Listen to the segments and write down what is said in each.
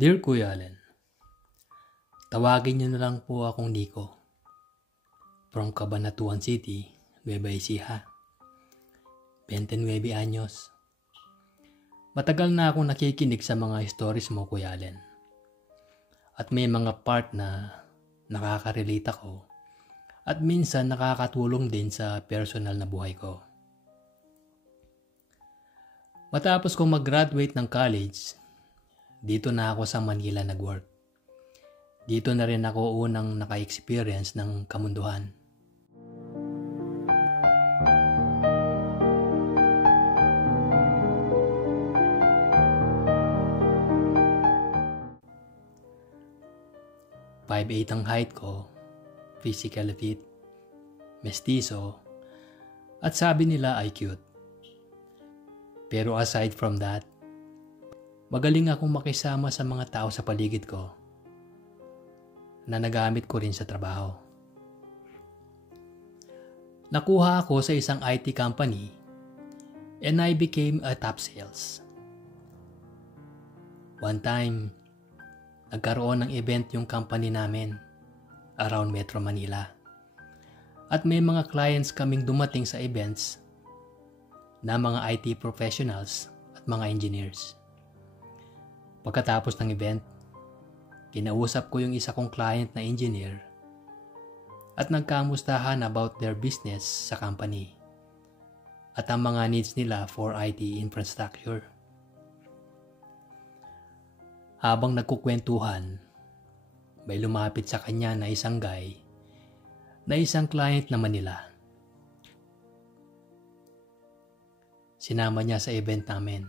Dear Kuya Allen, tawagin niyo na lang po akong Nico. From Cabanatuan City, Nueva Ecija. 29 anyos. Matagal na akong nakikinig sa mga stories mo, Kuya Allen. At may mga part na nakaka-relate ako at minsan nakakatulong din sa personal na buhay ko. Matapos kong mag-graduate ng college, dito na ako sa Manila nag-work. Dito na rin ako unang naka-experience ng kamunduhan. .5'8" ang height ko, physically fit, mestizo, at sabi nila ay cute. Pero aside from that, magaling akong makisama sa mga tao sa paligid ko na nagamit ko rin sa trabaho. Nakuha ako sa isang IT company and I became a top sales. One time, nagkaroon ng event yung company namin around Metro Manila. At may mga clients kaming dumating sa events na mga IT professionals at mga engineers. Pagkatapos ng event, kinausap ko yung isa kong client na engineer at nagkamustahan about their business sa company at ang mga needs nila for IT infrastructure. Habang nagkukwentuhan, may lumapit sa kanya na isang guy na isang client naman nila. Sinama niya sa event namin.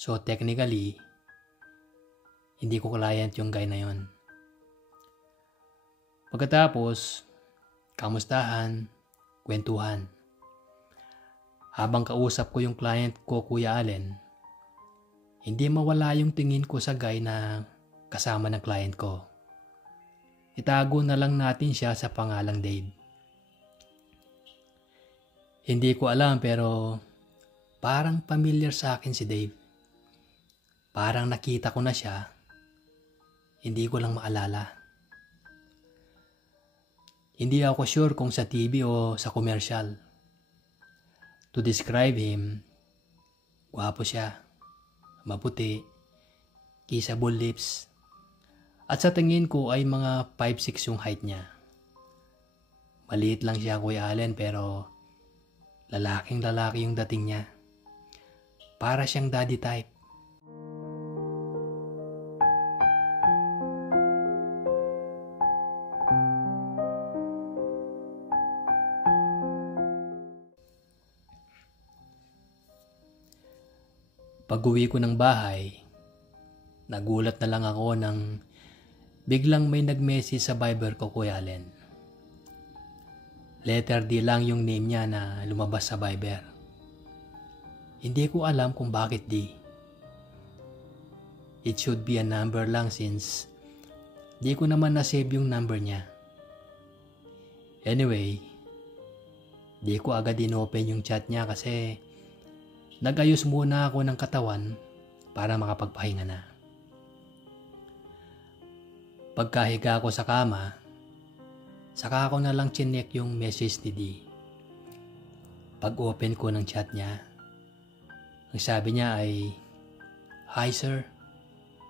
So technically, hindi ko client yung guy na yon. Pagkatapos, kamustahan, kwentuhan. Habang kausap ko yung client ko, Kuya Allen, hindi mawala yung tingin ko sa guy na kasama ng client ko. Itago na lang natin siya sa pangalang Dave. Hindi ko alam pero parang familiar sa akin si Dave. Parang nakita ko na siya. Hindi ko lang maalala. Hindi ako sure kung sa TV o sa commercial. To describe him, gwapo siya, maputi, kissable lips, at sa tingin ko ay mga 5'6" yung height niya. Maliit lang siya, Kuya Allen, pero lalaking lalaki yung dating niya. Para siyang daddy type. Pag-uwi ko ng bahay, nagulat na lang ako nang biglang may nag-message sa Viber ko, Kuya Allen. Letter D lang yung name niya na lumabas sa Viber. Hindi ko alam kung bakit D. It should be a number lang since di ko naman na-save yung number niya. Anyway, di ko agad in-open yung chat niya kasi nag-ayos muna ako ng katawan para makapagpahinga na. Pagkahiga ko sa kama, saka ako na lang chinek yung message ni D. Pag-open ko ng chat niya, ang sabi niya ay, "Hi sir,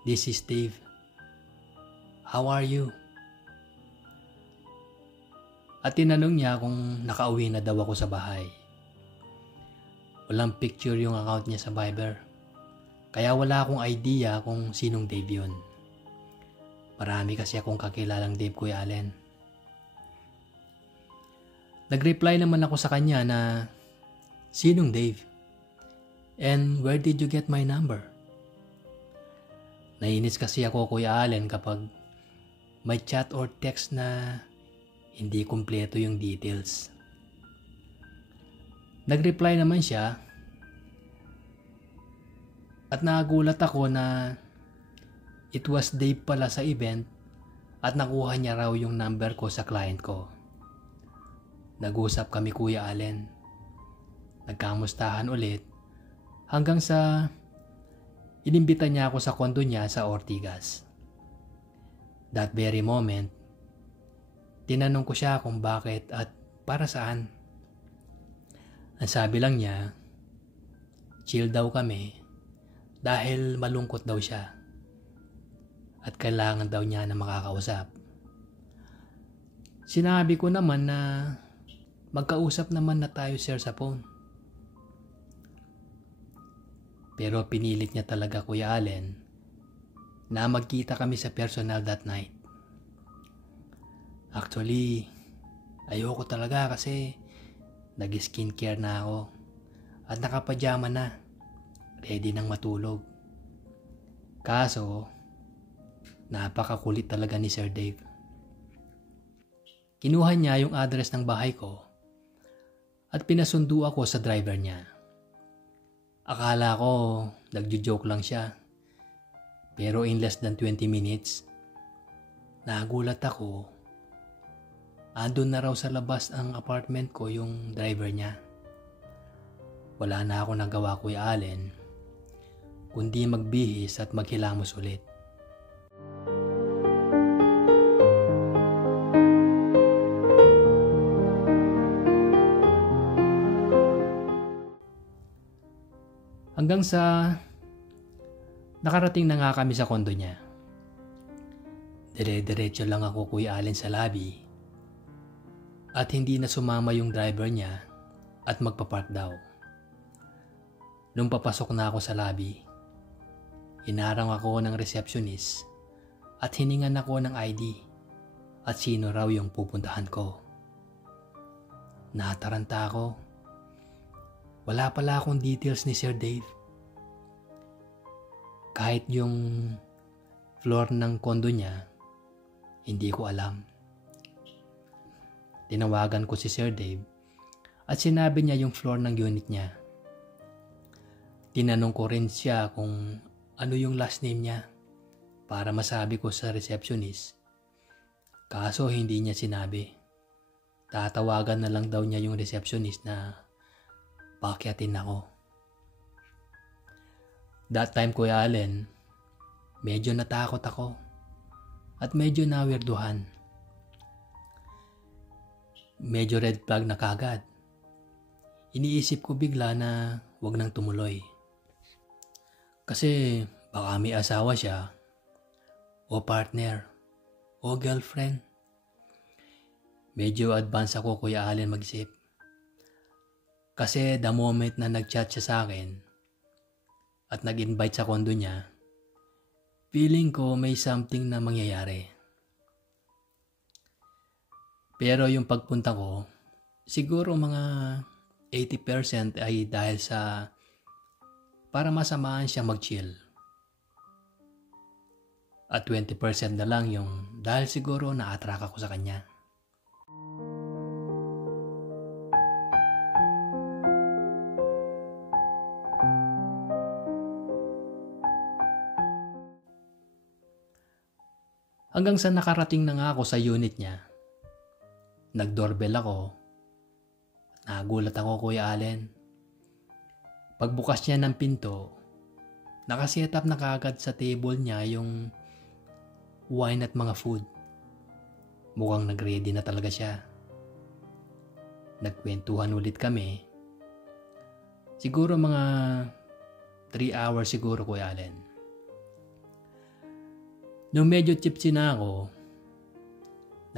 this is Dave. How are you?" At tinanong niya kung nakauwi na daw ako sa bahay. Walang picture yung account niya sa Viber, kaya wala akong idea kung sinong Dave yun. Marami kasi akong kakilalang Dave, Kuya Allen. Nag-reply naman ako sa kanya na, "Sinong Dave? And where did you get my number?" Nainis kasi ako, Kuya Allen, kapag may chat or text na hindi kumpleto yung details. Nag-reply naman siya at nagulat ako na it was Dave pala sa event at nakuha niya raw yung number ko sa client ko. Nag-usap kami, Kuya Allen. Nagkamustahan ulit hanggang sa Inimbita niya ako sa kondo niya sa Ortigas. That very moment, tinanong ko siya kung bakit at para saan. Ang sabi lang niya, chill daw kami dahil malungkot daw siya at kailangan daw niya na makakausap. Sinabi ko naman na magkausap naman na tayo sir sa phone. Pero pinilit niya talaga Kuya Allen na magkita kami sa personal that night. Actually, ayoko talaga kasi nag-skincare na ako at nakapajama na, ready nang matulog. Kaso, napakakulit talaga ni Sir Dave. Kinuha niya yung address ng bahay ko at pinasundo ako sa driver niya. Akala ko nagjo-joke lang siya. Pero in less than 20 minutes, nagulat ako. Andun na raw sa labas ang apartment ko yung driver niya. Wala na ako nagawa Kuya Allen, kundi magbihis at maghilamos ulit. Hanggang sa nakarating na nga kami sa kondo niya. Dire-diretso lang ako Kuya Allen sa lobby at hindi na sumama yung driver niya at magpapark daw. Nung papasok na ako sa lobby, hinarang ako ng receptionist at hiningan ako ng ID at sino raw yung pupuntahan ko. Nataranta ako. Wala pala akong details ni Sir Dave. Kahit yung floor ng kondo niya, hindi ko alam. Tinawagan ko si Sir Dave at sinabi niya yung floor ng unit niya. Tinanong ko rin siya kung ano yung last name niya para masabi ko sa receptionist. Kaso hindi niya sinabi. Tatawagan na lang daw niya yung receptionist na paakyatin ako. That time Kuya Allen, medyo natakot ako at medyo nawirduhan. Medyo red flag na kagad. Iniisip ko bigla na wag nang tumuloy. Kasi baka may asawa siya o partner o girlfriend. Medyo advance ako Kuya Allen mag-isip. Kasi the moment na nag-chat siya sa akin at nag-invite sa kondo niya, feeling ko may something na mangyayari. Pero yung pagpunta ko, siguro mga 80% ay dahil sa para masamaan siya mag-chill. At 20% na lang yung dahil siguro na-attract ako sa kanya. Hanggang sa nakarating na nga ako sa unit niya. Nag-doorbell ako. Nagulat ako Kuya Allen. Pagbukas niya ng pinto, nakaset up na kaagad sa table niya yung wine at mga food. Mukhang nag-ready na talaga siya. Nagkwentuhan ulit kami. Siguro mga 3 hours siguro Kuya Allen. Nung medyo tipsy na ako,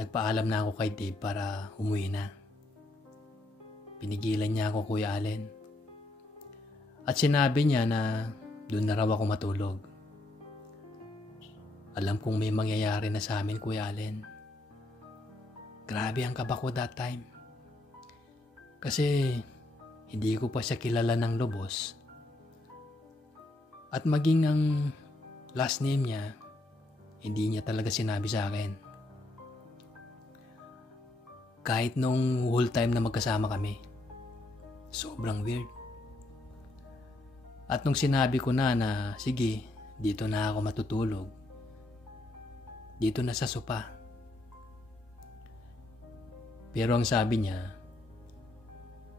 nagpaalam na ako kay Dave para umuwi na. Pinigilan niya ako Kuya Allen. At sinabi niya na doon na raw ako matulog. Alam kong may mangyayari na sa amin Kuya Allen. Grabe ang kaba ko that time. Kasi hindi ko pa siya kilala ng lubos. At maging ang last name niya, hindi niya talaga sinabi sa akin. Kahit nung whole time na magkasama kami. Sobrang weird. At nung sinabi ko na sige, dito na ako matutulog. Dito na sa sopa. Pero ang sabi niya,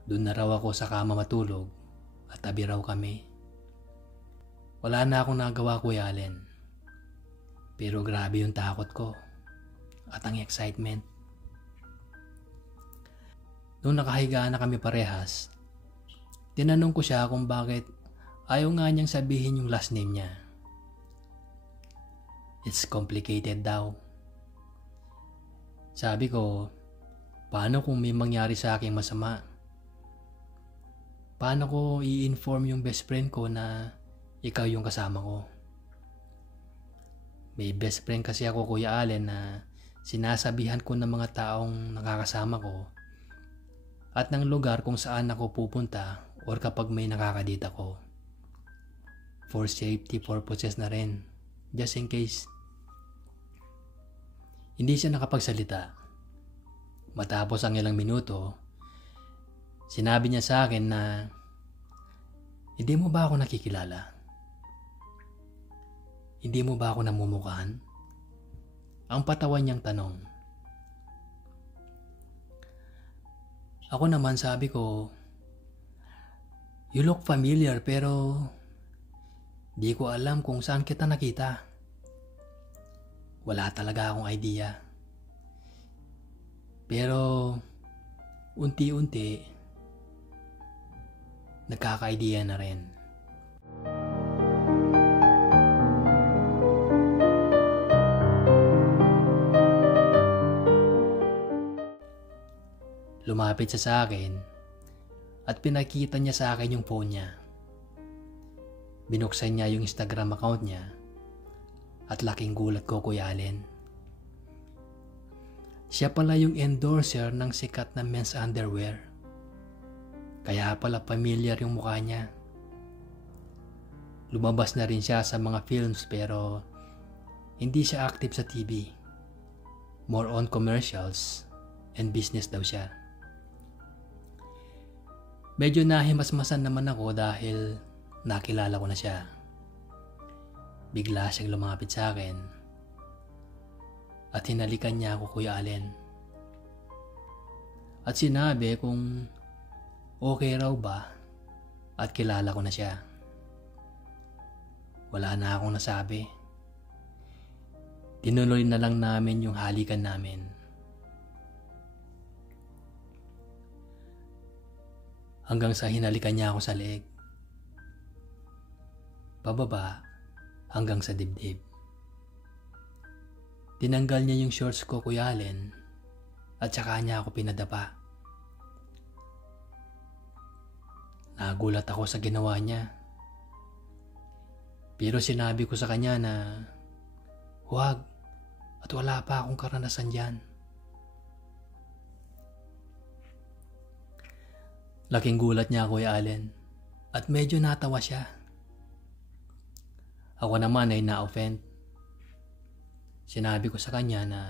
doon na raw ako sa kama matulog at tabi raw kami. Wala na akong nagawa, Kuya Allen. Pero grabe yung takot ko at ang excitement. Nung nakahiga na kami parehas, tinanong ko siya kung bakit ayaw nga niyang sabihin yung last name niya. It's complicated daw. Sabi ko, paano kung may mangyari sa aking masama? Paano ko i-inform yung best friend ko na ikaw yung kasama ko? May best friend kasi ako, Kuya Allen, na sinasabihan ko ng mga taong nakakasama ko at ng lugar kung saan ako pupunta or kapag may nakakadita ko. For safety purposes na rin, just in case. Hindi siya nakapagsalita. Matapos ang ilang minuto, sinabi niya sa akin na, hindi mo ba ako nakikilala? Hindi mo ba ako namumukhaan? Ang patawan niyang tanong. Ako naman sabi ko, you look familiar pero di ko alam kung saan kita nakita. Wala talaga akong idea. Pero unti-unti nagkaka-idea na rin. Lumapit siya sa akin at pinakita niya sa akin yung phone niya. Binuksan niya yung Instagram account niya at laking gulat ko, Kuya Allen. Siya pala yung endorser ng sikat na men's underwear. Kaya pala familiar yung mukha niya. Lumabas na rin siya sa mga films pero hindi siya active sa TV. More on commercials and business daw siya. Medyo nahimasmasan naman ako dahil nakilala ko na siya. Bigla siyang lumapit sa akin at hinalikan niya ako, Kuya Allen. At sinabi kung okay raw ba at kilala ko na siya. Wala na akong nasabi. Tinuloy na lang namin yung halikan namin. Hanggang sa hinalikan niya ako sa leeg. Pababa hanggang sa dibdib. Tinanggal niya yung shorts ko, Kuya Allen, at saka niya ako pinadapa. Nagulat ako sa ginawa niya. Pero sinabi ko sa kanya na huwag at wala pa akong karanasan dyan. Laking gulat niya, Kuya Allen, at medyo natawa siya. Ako naman ay na-offend. Sinabi ko sa kanya na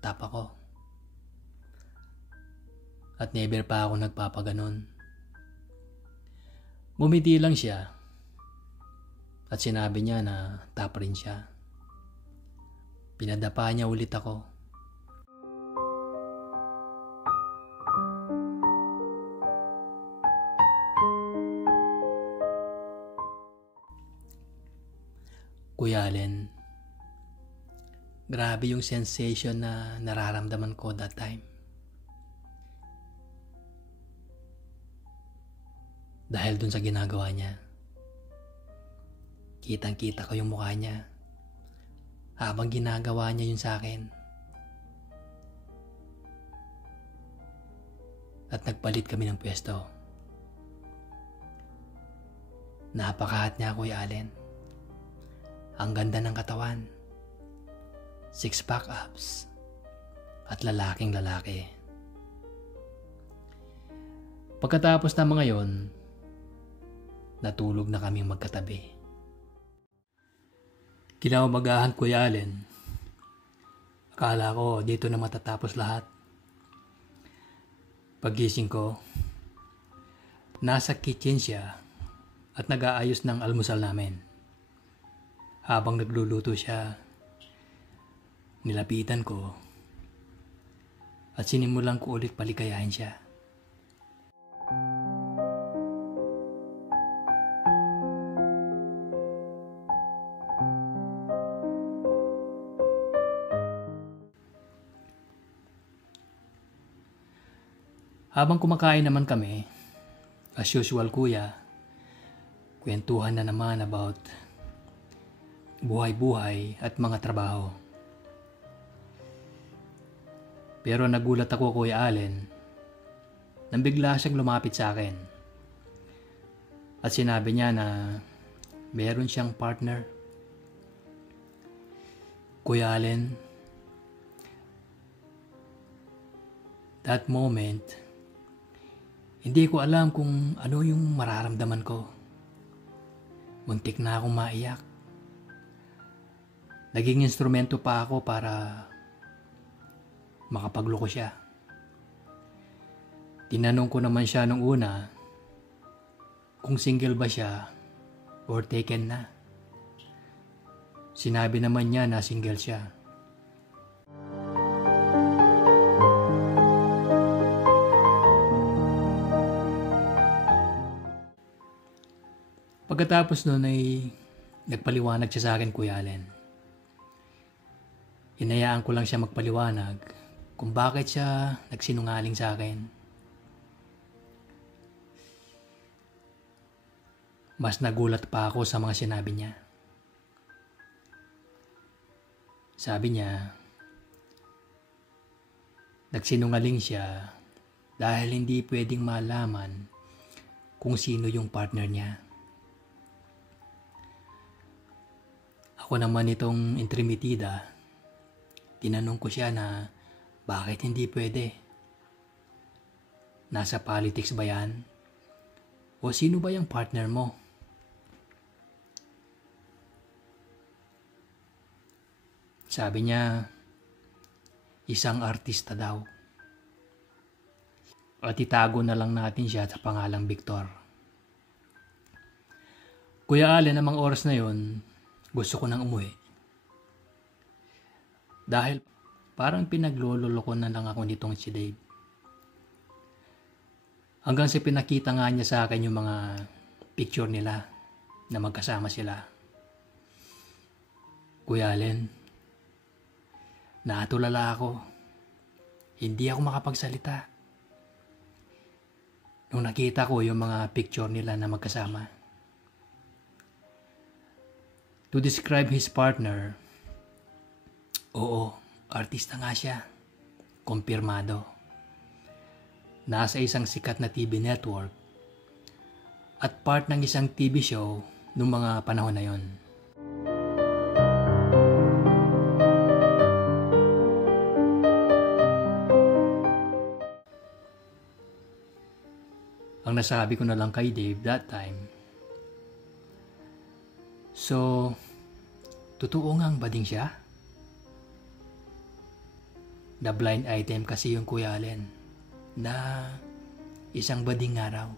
tap ako. At never pa ako nagpapaganon. Bumiti lang siya at sinabi niya na tap rin siya. Pinadapa niya ulit ako. Kuya Allen, grabe yung sensation na nararamdaman ko that time. Dahil dun sa ginagawa niya. Kitang-kita ko yung mukha niya habang ginagawa niya yun sa akin. At nagpalit kami ng pwesto. Napakahat niya, Kuya Allen. Ang ganda ng katawan, 6-pack abs, at lalaking lalaki. Pagkatapos ng mga yon, natulog na kaming magkatabi. Kinaumagahan, Kuya Allen. Akala ko dito na matatapos lahat. Paggising ko, nasa kitchen siya at nag-aayos ng almusal namin. Habang nagluluto siya, nilapitan ko at sinimulan ko ulit paligayahin siya. Habang kumakain naman kami, as usual kuya, kwentuhan na naman about buhay-buhay at mga trabaho. Pero nagulat ako Kuya Allen nang bigla siyang lumapit sa akin. At sinabi niya na meron siyang partner. Kuya Allen, that moment, hindi ko alam kung ano yung mararamdaman ko. Muntik na akong maiyak. Naging instrumento pa ako para makapagloko siya. Tinanong ko naman siya nung una kung single ba siya or taken na. Sinabi naman niya na single siya. Pagkatapos nun ay nagpaliwanag siya sa akin, Kuya Allen. Hinayaan ko lang siya magpaliwanag kung bakit siya nagsinungaling sa akin. Mas nagulat pa ako sa mga sinabi niya. Sabi niya, nagsinungaling siya dahil hindi pwedeng malaman kung sino yung partner niya. Ako naman itong intrimitida, tinanong ko siya na bakit hindi pwede? Nasa politics ba yan? O sino ba yung partner mo? Sabi niya, isang artista daw. At itago na lang natin siya sa pangalang Victor. Kuya Allen, namang oras na yon, gusto ko nang umuwi. Dahil parang pinagloloko na lang ako nitong si Dave. Hanggang sa pinakita nga niya sa akin yung mga picture nila na magkasama sila. Kuya Allen, natulala ako. Hindi ako makapagsalita nung nakita ko yung mga picture nila na magkasama. To describe his partner, oo, artista nga siya. Kumpirmado. Nasa isang sikat na TV network at part ng isang TV show noong mga panahon na yon. Ang nasabi ko na lang kay Dave that time, so, totoo ngang bading siya? The blind item kasi yung Kuya Allen na isang bading nga raw.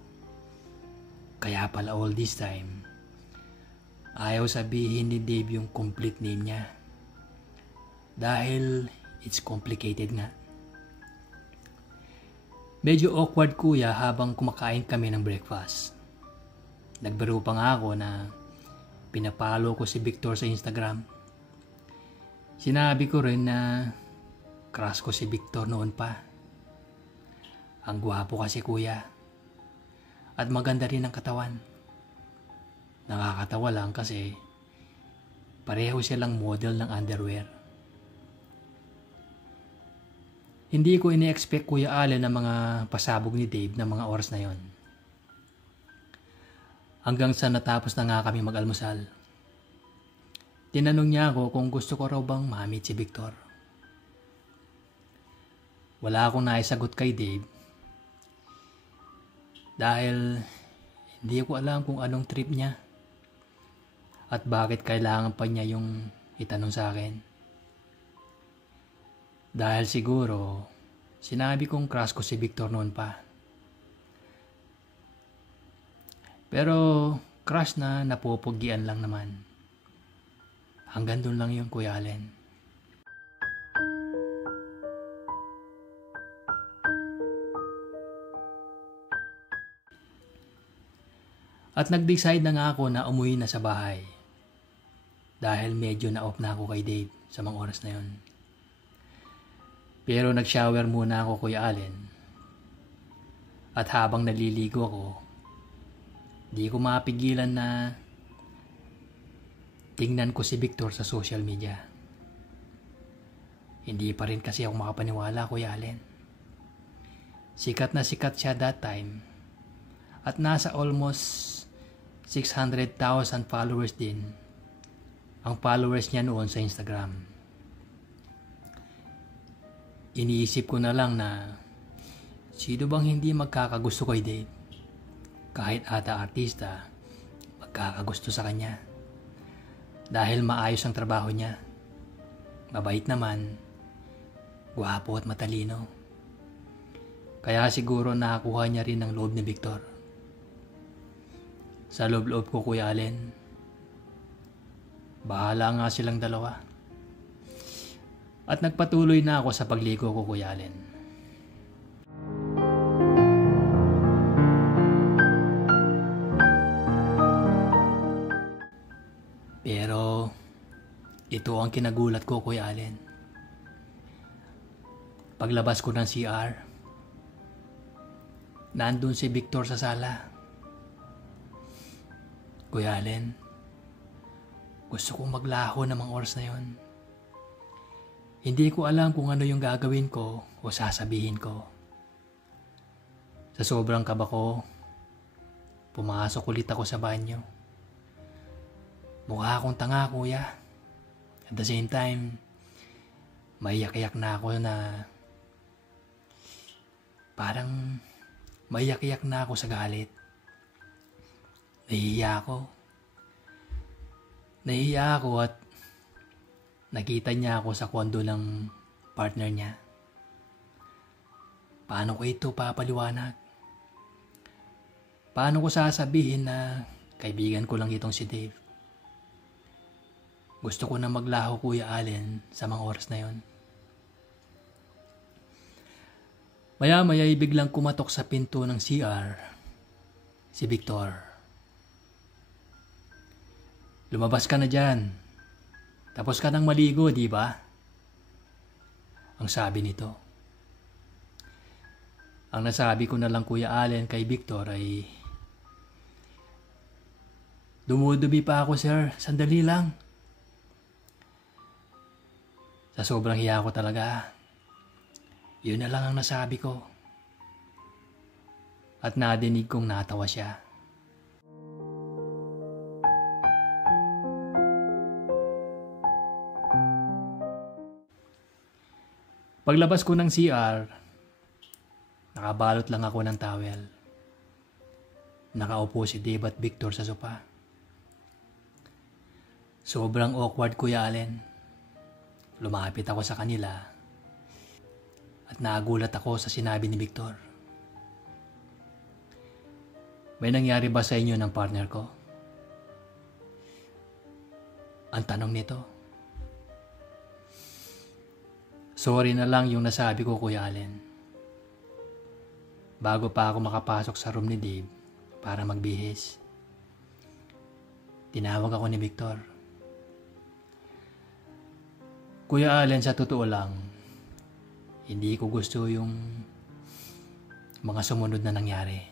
Kaya pala all this time, ayaw sabihin ni Dave yung complete name niya. Dahil it's complicated nga. Medyo awkward kuya habang kumakain kami ng breakfast. Nagbiro pa nga ako na pinapalo ko si Victor sa Instagram. Sinabi ko rin na crush ko si Victor noon pa. Ang gwapo kasi kuya. At maganda rin ang katawan. Nakakatawa lang kasi pareho silang model ng underwear. Hindi ko ini-expect Kuya Allen ang mga pasabog ni Dave ng mga oras na yon. Hanggang sa natapos na nga kami mag-almusal. Tinanong niya ako kung gusto ko raw bang ma-meet si Victor. Wala akong naisagot kay Dave dahil hindi ko alam kung anong trip niya at bakit kailangan pa niya yung itanong sa akin. Dahil siguro sinabi kong crush ko si Victor noon pa. Pero crush na napupuggian lang naman. Hanggang doon lang yung Kuya Allen. At nag-decide na nga ako na umuwi na sa bahay. Dahil medyo na-off na ako kay Dave sa mga oras na yon. Pero nag-shower muna ako Kuya Allen. At habang naliligo ako, di ko mapigilan na tingnan ko si Victor sa social media. Hindi pa rin kasi ako makapaniwala, Kuya Allen. Sikat na sikat siya that time. At nasa almost 600,000 followers din ang followers niya noon sa Instagram. Iniisip ko na lang na sino bang hindi magkakagusto kay Dave? Kahit ata artista, magkakagusto sa kanya. Dahil maayos ang trabaho niya. Mabait naman, gwapo at matalino. Kaya siguro nakakuha niya rin ang loob ni Victor. Sa loob-loob ko, Kuya Allen, bahala nga silang dalawa. At nagpatuloy na ako sa pagligo ko, Kuya Allen. Pero ito ang kinagulat ko, Kuya Allen. Paglabas ko ng CR, nandun si Victor sa sala. Kuya Allen, gusto kong maglaho ng mga oras na yon. Hindi ko alam kung ano yung gagawin ko o sasabihin ko. Sa sobrang kaba ko, pumasok ulit ako sa banyo. Mukha akong tanga, kuya. At the same time, maiyak-iyak na ako na parang maiyak-iyak na ako sa galit. Nahihiya ako at nakita niya ako sa kondo ng partner niya. Paano ko ito papaliwanag? Paano ko sasabihin na kaibigan ko lang itong si Dave? Gusto ko na maglaho, Kuya Allen, sa mga oras na yon. Maya-maya biglang kumatok sa pinto ng CR si Victor. Lumabas ka na dyan. Tapos ka nang maligo, di ba? Ang sabi nito. Ang nasabi ko na lang, Kuya Allen, kay Victor ay, dumudumi pa ako, sir. Sandali lang. Sa sobrang hiya ko talaga, yun na lang ang nasabi ko. At nadinig kong natawa siya. Paglabas ko ng CR, nakabalot lang ako ng towel. Nakaupo si Dave at Victor sa sopa. Sobrang awkward, Kuya Allen. Lumapit ako sa kanila at nagulat ako sa sinabi ni Victor. May nangyari ba sa inyo ng partner ko? Ang tanong nito. Sorry na lang yung nasabi ko, Kuya Allen. Bago pa ako makapasok sa room ni Dave para magbihis, tinawag ako ni Victor. Kuya Allen, sa totoo lang, hindi ko gusto yung mga sumunod na nangyari.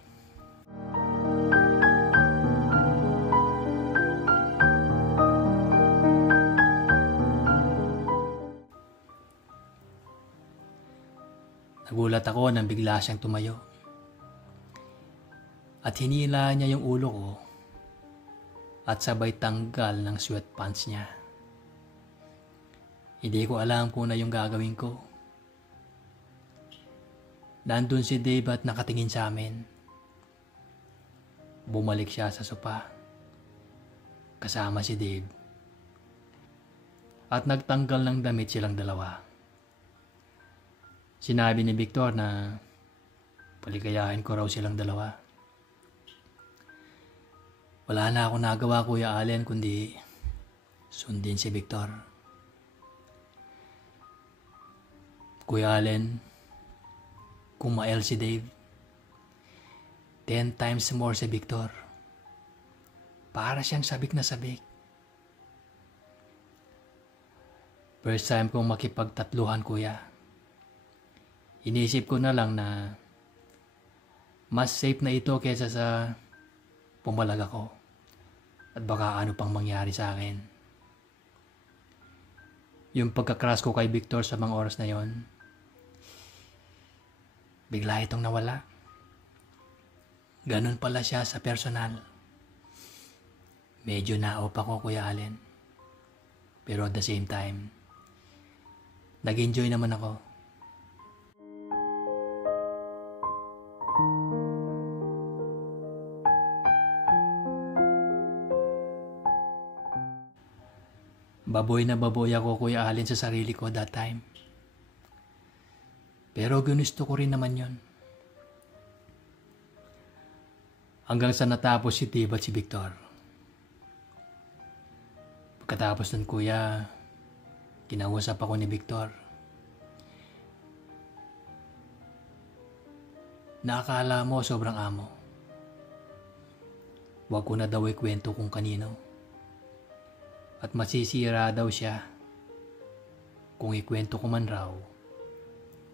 Nagulat ako nang bigla siyang tumayo. At hinila niya yung ulo ko at sabay tanggal ng sweatpants niya. Hindi ko alam kung ano yung gagawin ko. Nandun si Dave at nakatingin sa amin. Bumalik siya sa sopa. Kasama si Dave. At nagtanggal ng damit silang dalawa. Sinabi ni Victor na paligayahin ko raw silang dalawa. Wala na ako nagawa, Kuya Allen, kundi sundin si Victor. Kuya Allen, kung ma-L si Dave, 10 times more si Victor. Para siyang sabik na sabik. First time kong makipagtatluhan, kuya. Iniisip ko na lang na Mas safe na ito kaysa sa pumalag ako at baka ano pang mangyari sa akin. Yung pagka-crush ko kay Victor sa mga oras na yon, bigla itong nawala. Ganun pala siya sa personal. Medyo na-off ako, Kuya Allen. Pero at the same time, nag-enjoy naman ako. Baboy na baboy ako, Kuya Allen, sa sarili ko that time. Pero ginusto ko rin naman yon. Hanggang sa natapos si Tib at si Victor. Pagkatapos nun, Kuya, kinausap ako ni Victor. Nakakala mo sobrang amo. Huwag ko na daw ikwento kung kanino. At masisira daw siya kung ikwento ko man raw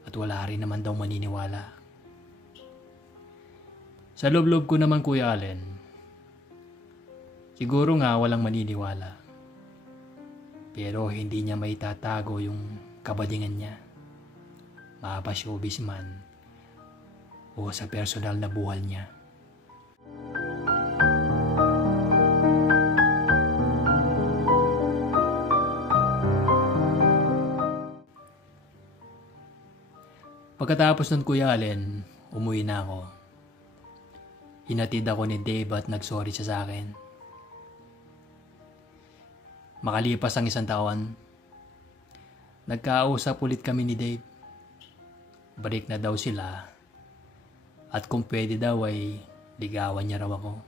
at wala rin naman daw maniniwala. Sa loob-loob ko naman, Kuya Allen, siguro nga walang maniniwala. Pero hindi niya maitatago yung kabadingan niya. Mapa-showbiz man o sa personal na buhay niya. Pagkatapos ng Kuya Allen, umuwi na ako. Hinatid ako ni Dave at nagsorry siya sa akin. Makalipas ang 1 taon, nagkausap ulit kami ni Dave. Break na daw sila at kung pwede daw ay ligawan niya raw ako.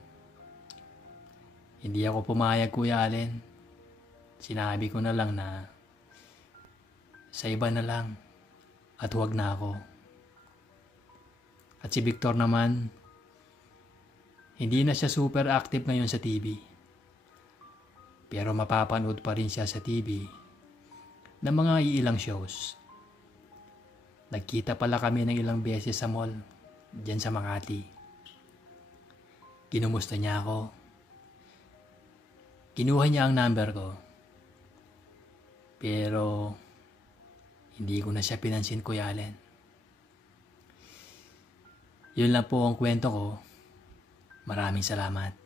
Hindi ako pumayag, Kuya Allen. Sinabi ko na lang na sa iba na lang at huwag na ako. At si Victor naman, hindi na siya super active ngayon sa TV. Pero mapapanood pa rin siya sa TV ng mga ilang shows. Nagkita pala kami ng ilang beses sa mall, dyan sa Makati. Kinumusta niya ako. Kinuha niya ang number ko. Pero hindi ko na siya pinansin, Kuya Allen. Yun lang po ang kwento ko. Maraming salamat.